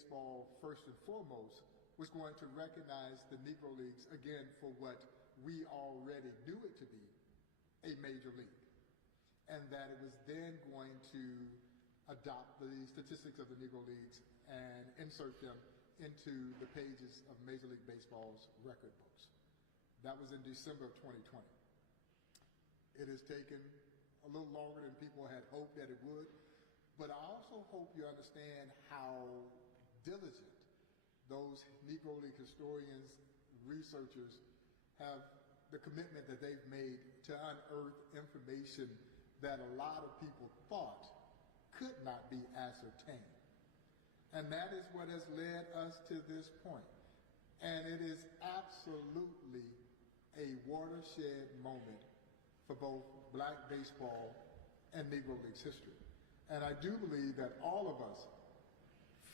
Baseball, first and foremost, was going to recognize the Negro Leagues, again, for what we already knew it to be, a major league. And that it was then going to adopt the statistics of the Negro Leagues and insert them into the pages of Major League Baseball's record books. That was in December of 2020. It has taken a little longer than people had hoped that it would, but I also hope you understand how diligent those Negro League historians, researchers have the commitment that they've made to unearth information that a lot of people thought could not be ascertained. And that is what has led us to this point. And it is absolutely a watershed moment for both black baseball and Negro Leagues history. And I do believe that all of us,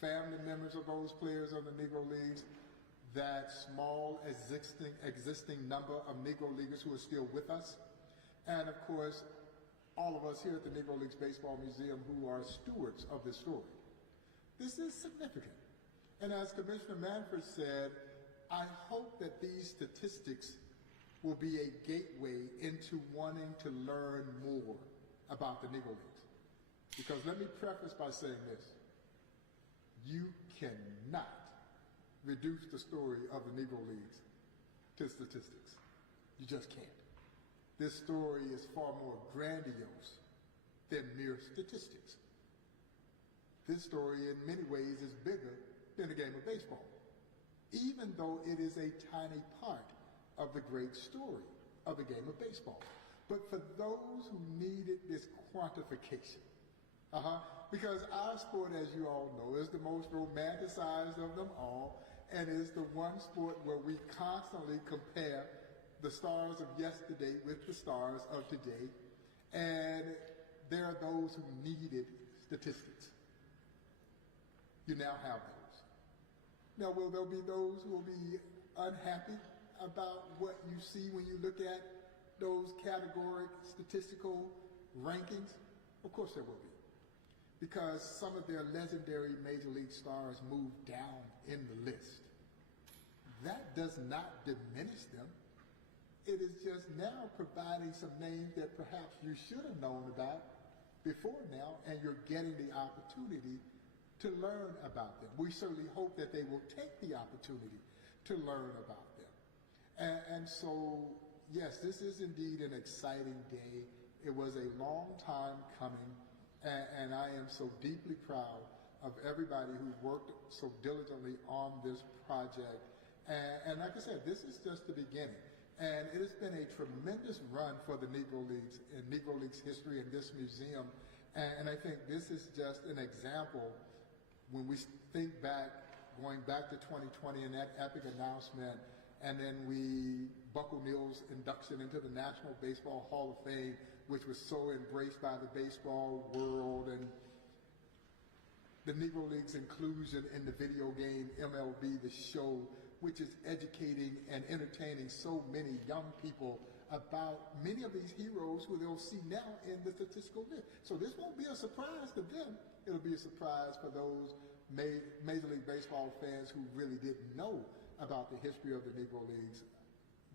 family members of those players of the Negro Leagues, that small existing number of Negro Leaguers who are still with us, and of course, all of us here at the Negro Leagues Baseball Museum who are stewards of this story. This is significant. And as Commissioner Manfred said, I hope that these statistics will be a gateway into wanting to learn more about the Negro Leagues. Because let me preface by saying this: you cannot reduce the story of the Negro Leagues to statistics. You just can't. This story is far more grandiose than mere statistics. This story in many ways is bigger than the game of baseball, even though it is a tiny part of the great story of the game of baseball. But for those who needed this quantification, because our sport, as you all know, is the most romanticized of them all, and is the one sport where we constantly compare the stars of yesterday with the stars of today, and there are those who needed statistics. You now have those. Now, will there be those who will be unhappy about what you see when you look at those categoric statistical rankings? Of course there will be. Because some of their legendary Major League stars moved down in the list. That does not diminish them. It is just now providing some names that perhaps you should have known about before now, and you're getting the opportunity to learn about them. We certainly hope that they will take the opportunity to learn about them. And so, yes, this is indeed an exciting day. It was a long time coming. And I am so deeply proud of everybody who worked so diligently on this project. And like I said, this is just the beginning. And it has been a tremendous run for the Negro Leagues in Negro Leagues history in this museum. And I think this is just an example when we think back, going back to 2020 and that epic announcement, and then Buck O'Neill's induction into the National Baseball Hall of Fame, which was so embraced by the baseball world, and the Negro Leagues inclusion in the video game MLB The Show, which is educating and entertaining so many young people about many of these heroes who they'll see now in the statistical list. So this won't be a surprise to them. It'll be a surprise for those Major League Baseball fans who really didn't know about the history of the Negro Leagues.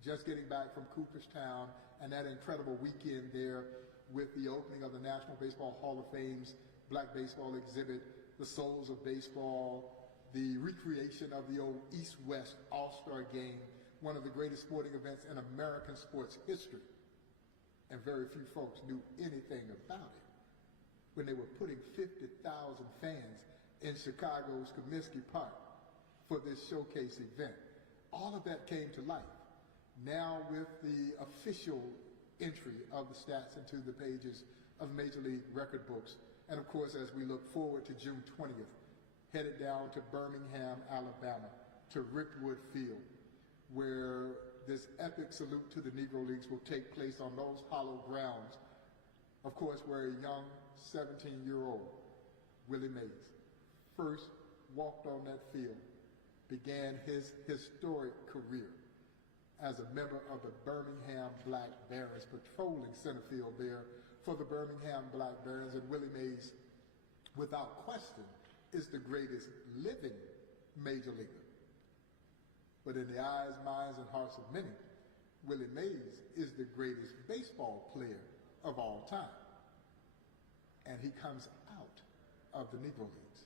Just getting back from Cooperstown and that incredible weekend there with the opening of the National Baseball Hall of Fame's Black Baseball exhibit, the Souls of Baseball, the recreation of the old East-West All-Star Game, one of the greatest sporting events in American sports history. And very few folks knew anything about it when they were putting 50,000 fans in Chicago's Comiskey Park for this showcase event. All of that came to life. Now with the official entry of the stats into the pages of Major League record books, and of course as we look forward to June 20th, headed down to Birmingham, Alabama, to Rickwood Field, where this epic salute to the Negro Leagues will take place on those hallowed grounds, of course where a young 17-year-old, Willie Mays, first walked on that field, began his historic career as a member of the Birmingham Black Barons, patrolling center field there for the Birmingham Black Barons. And Willie Mays, without question, is the greatest living major leaguer. But in the eyes, minds, and hearts of many, Willie Mays is the greatest baseball player of all time. And he comes out of the Negro Leagues.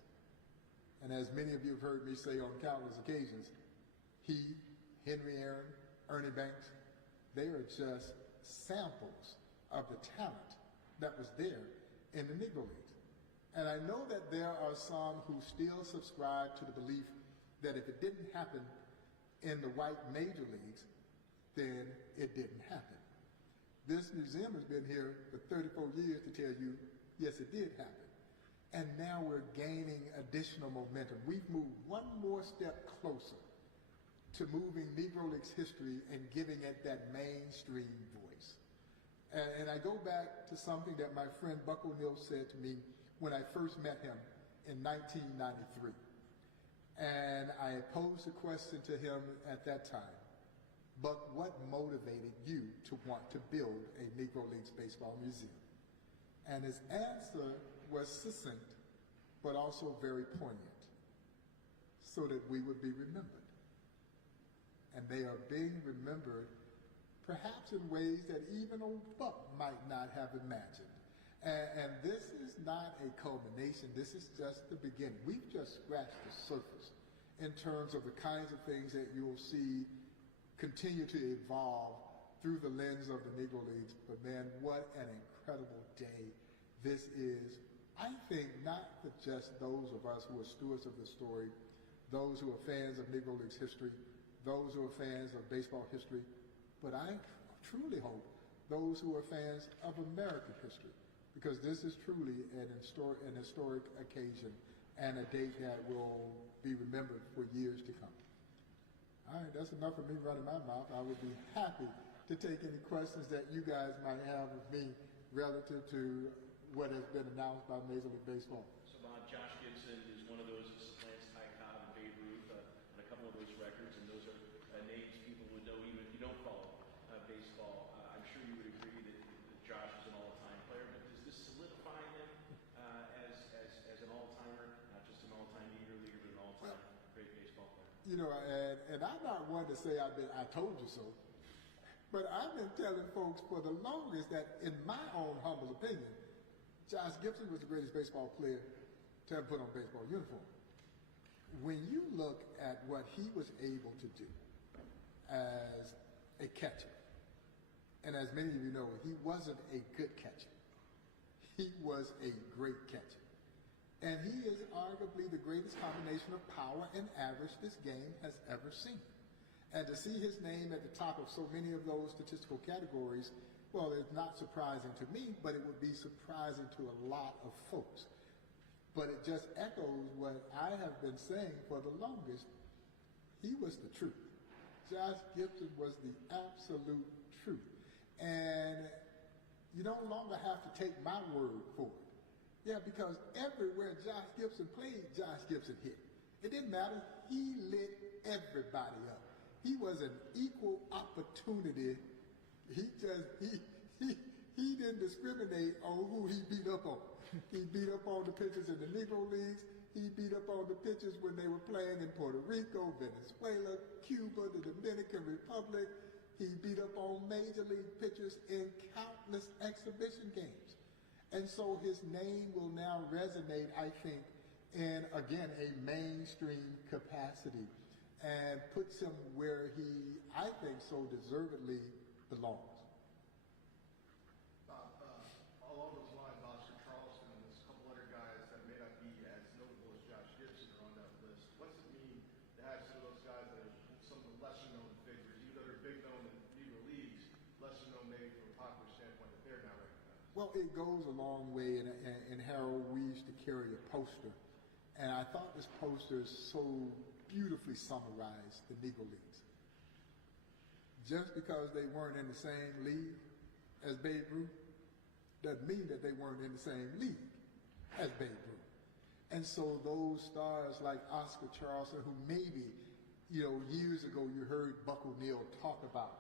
And as many of you have heard me say on countless occasions, he, Henry Aaron, Ernie Banks, they are just samples of the talent that was there in the Negro Leagues. And I know that there are some who still subscribe to the belief that if it didn't happen in the white major leagues, then it didn't happen. This museum has been here for 34 years to tell you, yes, it did happen. And now we're gaining additional momentum. We've moved one more step closer to moving Negro Leagues history and giving it that mainstream voice. And I go back to something that my friend Buck O'Neill said to me when I first met him in 1993. And I posed a question to him at that time: Buck, what motivated you to want to build a Negro Leagues baseball museum? And his answer was succinct, but also very poignant, so that we would be remembered. And they are being remembered perhaps in ways that even old Buck might not have imagined. And this is not a culmination, this is just the beginning. We've just scratched the surface in terms of the kinds of things that you'll see continue to evolve through the lens of the Negro Leagues. But man, what an incredible day this is. I think not for just those of us who are stewards of the story, those who are fans of Negro Leagues history, those who are fans of baseball history, but I truly hope those who are fans of American history, because this is truly an historic occasion and a date that will be remembered for years to come. All right, that's enough of me running my mouth. I would be happy to take any questions that you guys might have of me relative to what has been announced by Major League Baseball. So Bob, Josh Gibson is one of those that supplants Ty Cobb and Babe Ruth on a couple of those records, and those are names people would know even if you don't follow baseball. I'm sure you would agree that Josh is an all-time player, but does this solidify him as an all-timer, not just an all-time Negro Leaguer, but an all-time great baseball player? You know, and I'm not one to say I told you so, but I've been telling folks for the longest that, in my own humble opinion, Josh Gibson was the greatest baseball player to ever put on a baseball uniform. When you look at what he was able to do as a catcher, and as many of you know, he wasn't a good catcher. He was a great catcher. And he is arguably the greatest combination of power and average this game has ever seen. And to see his name at the top of so many of those statistical categories, well, it's not surprising to me, but it would be surprising to a lot of folks. But it just echoes what I have been saying for the longest. He was the truth. Josh Gibson was the absolute truth. And you no longer have to take my word for it. Yeah, because everywhere Josh Gibson played, Josh Gibson hit. It didn't matter. He lit everybody up. He was an equal opportunity. He didn't discriminate on who he beat up on. He beat up on the pitchers in the Negro Leagues. He beat up on the pitchers when they were playing in Puerto Rico, Venezuela, Cuba, the Dominican Republic. He beat up on major league pitchers in countless exhibition games. And so his name will now resonate, I think, in, again, a mainstream capacity, and puts him where he, I think, so deservedly belongs. Along those lines, Oscar Charleston and there's a couple other guys that may not be as notable as Josh Gibson are on that list. What's it mean to have some of those guys that are some of the lesser known figures, even though they're big known in Negro Leagues, lesser known maybe from a popular standpoint, that they're now recognized? Well, it goes a long way. In Harold, we used to carry a poster, and I thought this poster so beautifully summarized the Negro Leagues. Just because they weren't in the same league as Babe Ruth doesn't mean that they weren't in the same league as Babe Ruth. And so those stars like Oscar Charleston, who maybe, years ago you heard Buck O'Neill talk about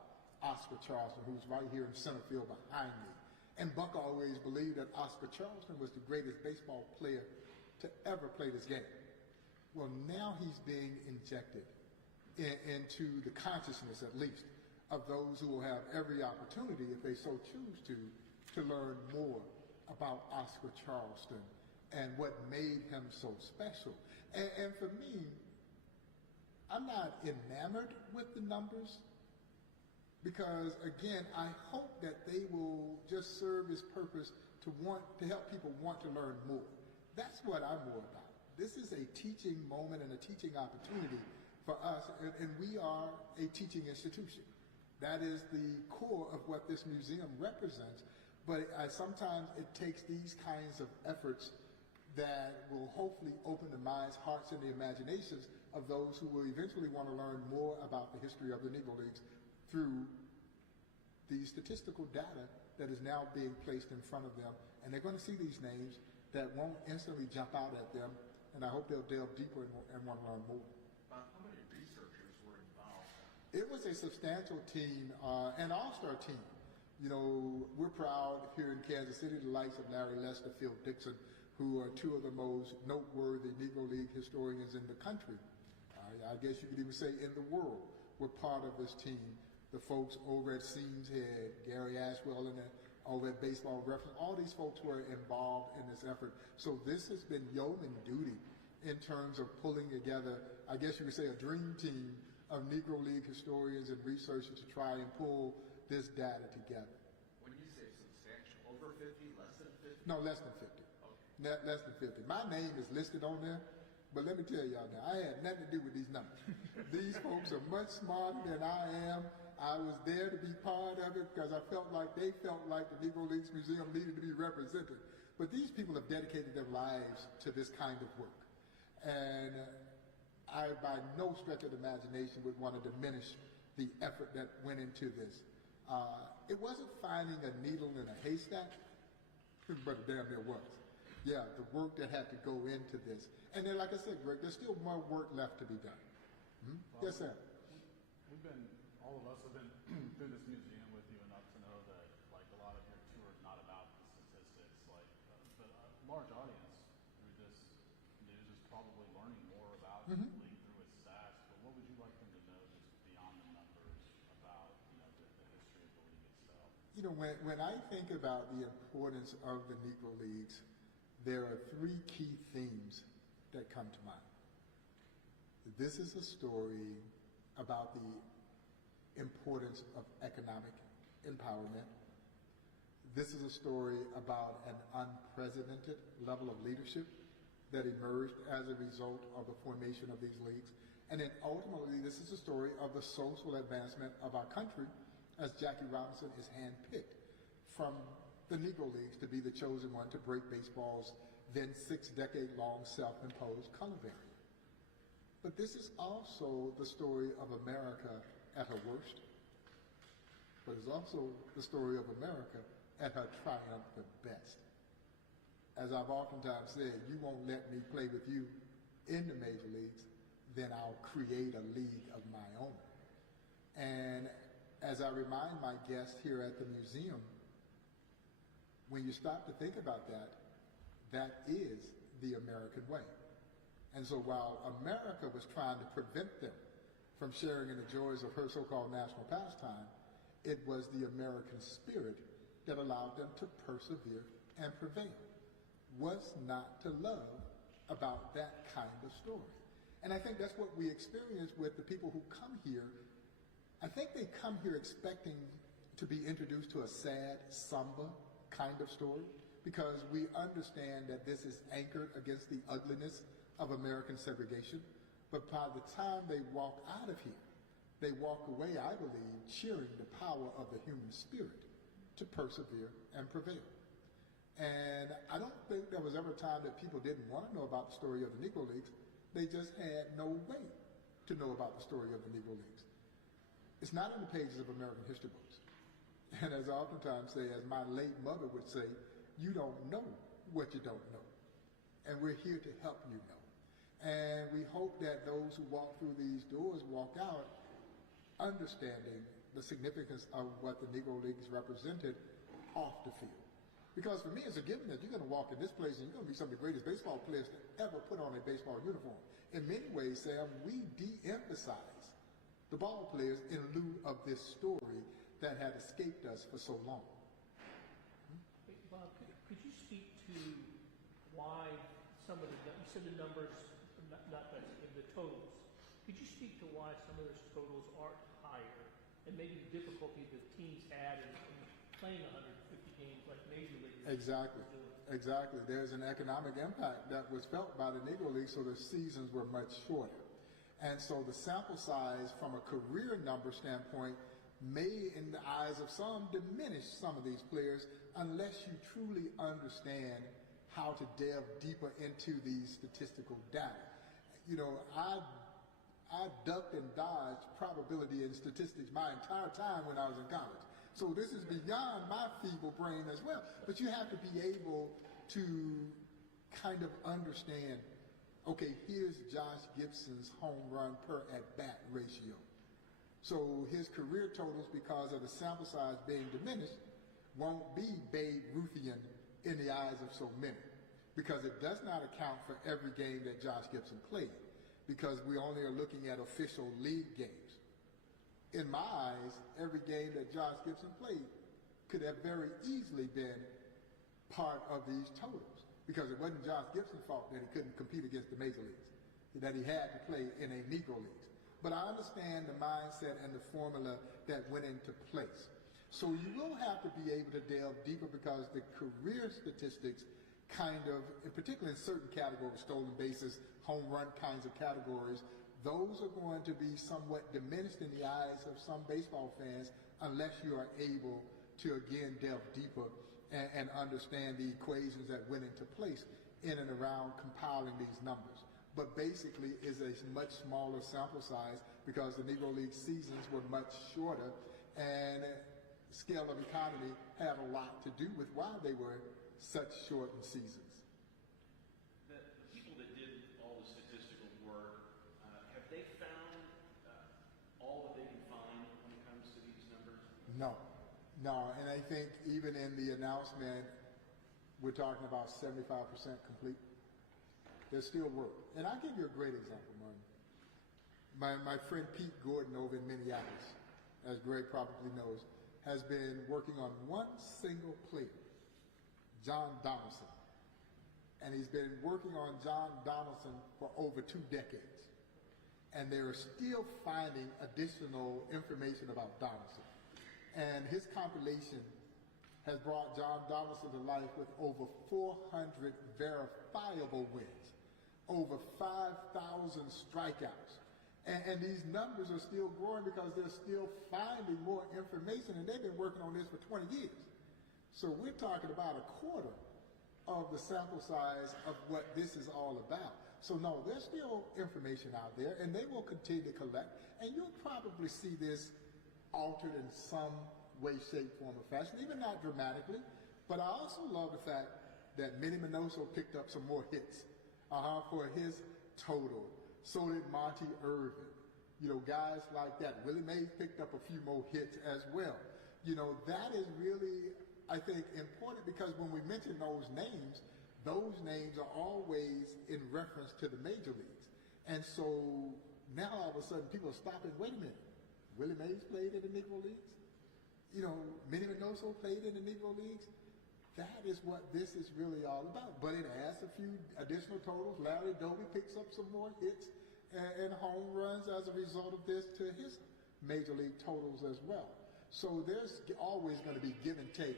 Oscar Charleston, who's right here in center field behind me. And Buck always believed that Oscar Charleston was the greatest baseball player to ever play this game. Well, now he's being injected into the consciousness, at least, of those who will have every opportunity, if they so choose to learn more about Oscar Charleston and what made him so special. And for me, I'm not enamored with the numbers because, again, I hope that they will just serve its purpose to help people want to learn more. That's what I'm more about. This is a teaching moment and a teaching opportunity for us, and we are a teaching institution. That is the core of what this museum represents, but sometimes it takes these kinds of efforts that will hopefully open the minds, hearts, and the imaginations of those who will eventually want to learn more about the history of the Negro Leagues through the statistical data that is now being placed in front of them. And they're going to see these names that won't instantly jump out at them, and I hope they'll delve deeper and want to learn more. How many researchers were involved? It was a substantial team, an all-star team. You know, we're proud here in Kansas City, the likes of Larry Lester, Phil Dixon, who are two of the most noteworthy Negro League historians in the country. I guess you could even say in the world, were part of this team. The folks over at Seams Head, Gary Ashwell, and over at Baseball Reference, all these folks were involved in this effort. So this has been yeoman duty in terms of pulling together, I guess you could say, a dream team of Negro League historians and researchers to try and pull this data together. When you say substantial, over 50, less than 50? No, less than 50. Okay. Less than 50. My name is listed on there, but let me tell y'all now, I had nothing to do with these numbers. These folks are much smarter than I am. I was there to be part of it because I felt like they felt like the Negro Leagues Museum needed to be represented. But these people have dedicated their lives to this kind of work. And I, by no stretch of the imagination, would want to diminish the effort that went into this. It wasn't finding a needle in a haystack, but it damn near was. Yeah, the work that had to go into this. And then, like I said, Greg, there's still more work left to be done. Hmm? Well, Yes, sir. All of us have been through this museum with you enough to know that, like, a lot of your tour is not about the statistics, like, but a large audience through this news is probably learning more about the league through its stats. But what would you like them to know just beyond the numbers about, the history of the league itself? You know, when I think about the importance of the Negro Leagues, there are three key themes that come to mind. This is a story about the importance of economic empowerment. This is a story about an unprecedented level of leadership that emerged as a result of the formation of these leagues. And then ultimately, this is a story of the social advancement of our country as Jackie Robinson is handpicked from the Negro Leagues to be the chosen one to break baseball's then 6-decade-long self-imposed color barrier. But this is also the story of America at her worst, but it's also the story of America at her triumphant best. As I've oftentimes said, you won't let me play with you in the major leagues, then I'll create a league of my own. And as I remind my guests here at the museum, when you stop to think about that, that is the American way. And so while America was trying to prevent them from sharing in the joys of her so-called national pastime, it was the American spirit that allowed them to persevere and prevail. What's not to love about that kind of story? And I think that's what we experience with the people who come here. I think they come here expecting to be introduced to a sad, somber kind of story, because we understand that this is anchored against the ugliness of American segregation. But by the time they walk out of here, they walk away, I believe, cheering the power of the human spirit to persevere and prevail. And I don't think there was ever a time that people didn't want to know about the story of the Negro Leagues. They just had no way to know about the story of the Negro Leagues. It's not in the pages of American history books. And as I oftentimes say, as my late mother would say, you don't know what you don't know. And we're here to help you know. And we hope that those who walk through these doors walk out understanding the significance of what the Negro Leagues represented off the field. Because for me, it's a given that you're going to walk in this place and you're going to be some of the greatest baseball players to ever put on a baseball uniform. In many ways, Sam, we de-emphasize the ball players in lieu of this story that had escaped us for so long. Hey, Bob, could you speak to why some of the, you said the numbers, not the totals. Could you speak to why some of those totals aren't higher, and maybe the difficulty that teams had in playing 150 games like Major League? Exactly. There's an economic impact that was felt by the Negro League, so the seasons were much shorter. And so the sample size from a career number standpoint may, in the eyes of some, diminish some of these players unless you truly understand how to delve deeper into these statistical data. You know, I ducked and dodged probability and statistics my entire time when I was in college. So this is beyond my feeble brain as well. But you have to be able to kind of understand, okay, here's Josh Gibson's home run per at-bat ratio. So his career totals, because of the sample size being diminished, won't be Babe Ruthian in the eyes of so many, because it does not account for every game that Josh Gibson played, because we only are looking at official league games. In my eyes, every game that Josh Gibson played could have very easily been part of these totals, because it wasn't Josh Gibson's fault that he couldn't compete against the major leagues, that he had to play in a Negro Leagues. But I understand the mindset and the formula that went into place. So you will have to be able to delve deeper, because the career statistics kind of, in particular in certain categories, stolen bases, home run kinds of categories, those are going to be somewhat diminished in the eyes of some baseball fans unless you are able to, again, delve deeper and understand the equations that went into place in and around compiling these numbers. But basically, it's a much smaller sample size because the Negro League seasons were much shorter, and scale of economy had a lot to do with why they were such shortened seasons. The people that did all the statistical work, have they found all that they can find when it comes to these numbers? No, and I think even in the announcement, we're talking about 75% complete. There's still work. And I'll give you a great example, Martin. My friend Pete Gordon over in Minneapolis, as Greg probably knows, has been working on one single player, John Donaldson. And he's been working on John Donaldson for over 2 decades. And they're still finding additional information about Donaldson. And his compilation has brought John Donaldson to life with over 400 verifiable wins, over 5,000 strikeouts. And these numbers are still growing because they're still finding more information, and they've been working on this for 20 years. So we're talking about a quarter of the sample size of what this is all about. So no, there's still information out there, and they will continue to collect, and you'll probably see this altered in some way, shape, form, or fashion, even not dramatically. But I also love the fact that Minnie Minoso picked up some more hits for his total. So did Monty Irvin. You know, guys like that. Willie Mays picked up a few more hits as well. You know, that is really, I think, important, because when we mention those names are always in reference to the major leagues. And so now all of a sudden people are stopping, wait a minute, Willie Mays played in the Negro Leagues? You know, Minnie Minoso played in the Negro Leagues? That is what this is really all about. But it adds a few additional totals. Larry Doby picks up some more hits and home runs as a result of this to his major league totals as well. So there's always going to be give and take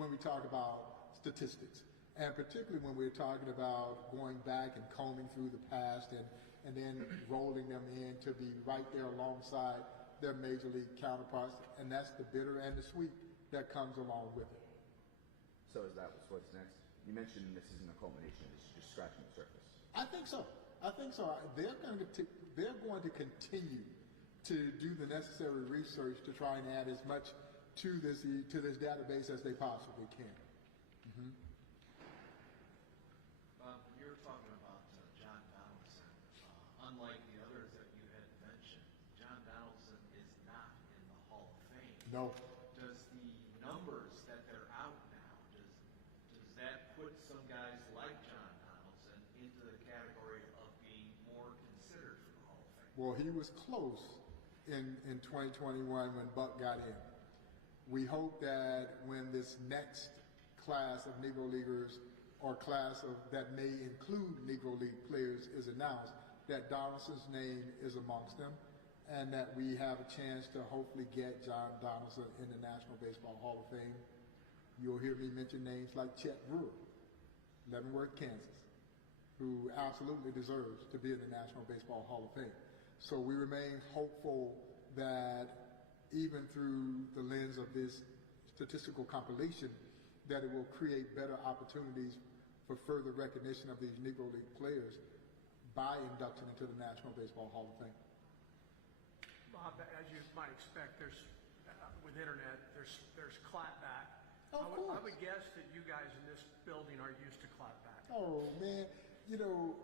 when we talk about statistics. And particularly when we're talking about going back and combing through the past and then rolling them in to be right there alongside their major league counterparts. And that's the bitter and the sweet that comes along with it. So is that what's next? You mentioned this isn't a culmination, it's just scratching the surface. I think so. They're going to continue to do the necessary research to try and add as much to this database as they possibly can. Mm-hmm. You were talking about John Donaldson. Unlike the others that you had mentioned, John Donaldson is not in the Hall of Fame. No. Does the numbers that they're out now, Well, he was close in 2021 when Buck got in. We hope that when this next class of Negro Leaguers or class that may include Negro League players is announced, that Donaldson's name is amongst them, and that we have a chance to hopefully get John Donaldson in the National Baseball Hall of Fame. You'll hear me mention names like Chet Brewer, Leavenworth, Kansas, who absolutely deserves to be in the National Baseball Hall of Fame. So we remain hopeful that even through the lens of this statistical compilation, that it will create better opportunities for further recognition of these Negro League players by induction into the National Baseball Hall of Fame. Bob, as you might expect, there's with internet, there's clapback. Of course. I would guess that you guys in this building are used to clapback. Oh man, you know,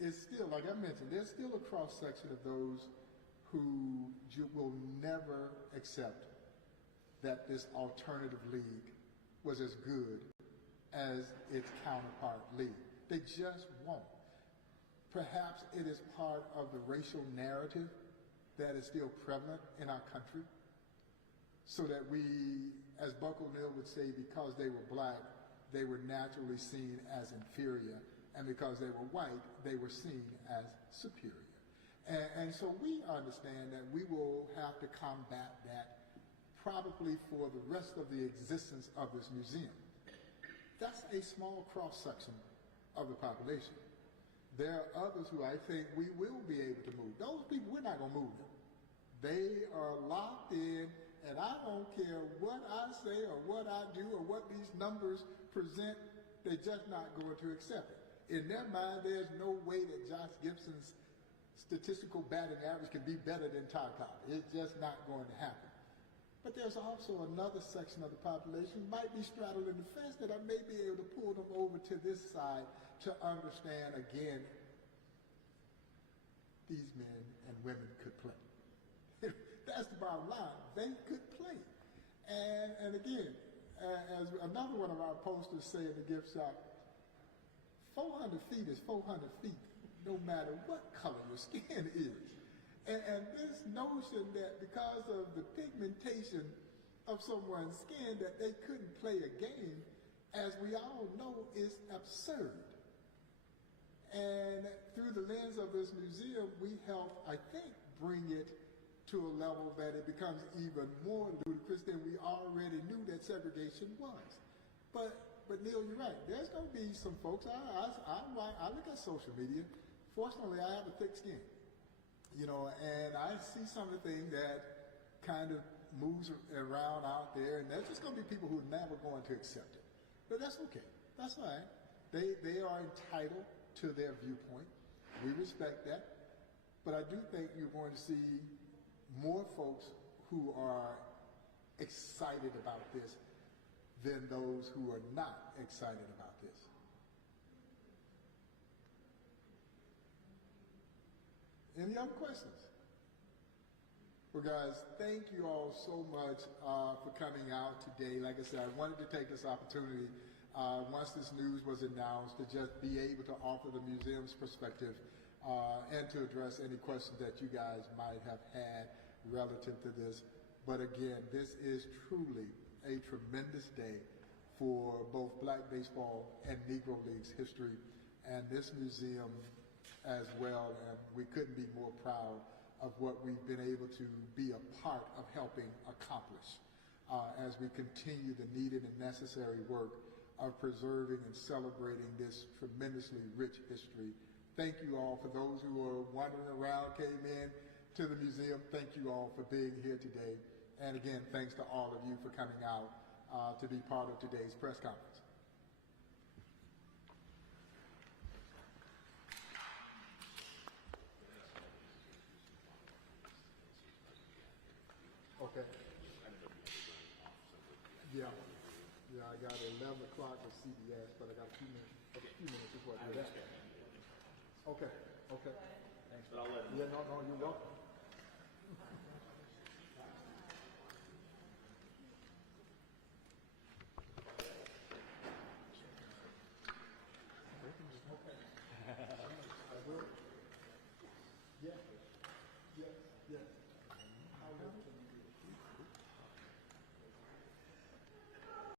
it's still, like I mentioned, there's still a cross section of those who will never accept that this alternative league was as good as its counterpart league. They just won't. Perhaps it is part of the racial narrative that is still prevalent in our country, so that we, as Buck O'Neill would say, because they were black, they were naturally seen as inferior, and because they were white, they were seen as superior. And so we understand that we will have to combat that probably for the rest of the existence of this museum. That's a small cross-section of the population. There are others who I think we will be able to move. Those people, we're not going to move them. They are locked in, and I don't care what I say or what I do or what these numbers present, they're just not going to accept it. In their mind, there's no way that Josh Gibson's statistical batting average can be better than Todd Cobb. It's just not going to happen. But there's also another section of the population, might be straddling the fence, that I may be able to pull them over to this side to understand, again, these men and women could play. That's the bottom line. They could play. And again, as another one of our posters say in the gift shop, 400 feet is 400 feet, no matter what color your skin is. And this notion that because of the pigmentation of someone's skin that they couldn't play a game, as we all know, is absurd. And through the lens of this museum, we help, I think, bring it to a level that it becomes even more ludicrous than we already knew that segregation was. But Neil, you're right. There's going to be some folks, I look at social media. Fortunately, I have a thick skin. You know, and I see some of the things that kind of moves around out there, and there's just going to be people who are never going to accept it. But that's okay. That's all right. They are entitled to their viewpoint. We respect that. But I do think you're going to see more folks who are excited about this than those who are not excited about this. Any other questions? Well, guys, thank you all so much for coming out today. Like I said, I wanted to take this opportunity, once this news was announced, to just be able to offer the museum's perspective and to address any questions that you guys might have had relative to this. But again, this is truly a tremendous day for both black baseball and Negro Leagues history, and this museum as well, and we couldn't be more proud of what we've been able to be a part of helping accomplish as we continue the needed and necessary work of preserving and celebrating this tremendously rich history. Thank you all. For those who are wandering around, came in to the museum, thank you all for being here today. And again, thanks to all of you for coming out to be part of today's press conference. Okay. Yeah, I got 11 o'clock with CBS, but I got a few minutes before I do that. Okay. Thanks, but I'll let Yeah, no, you're welcome.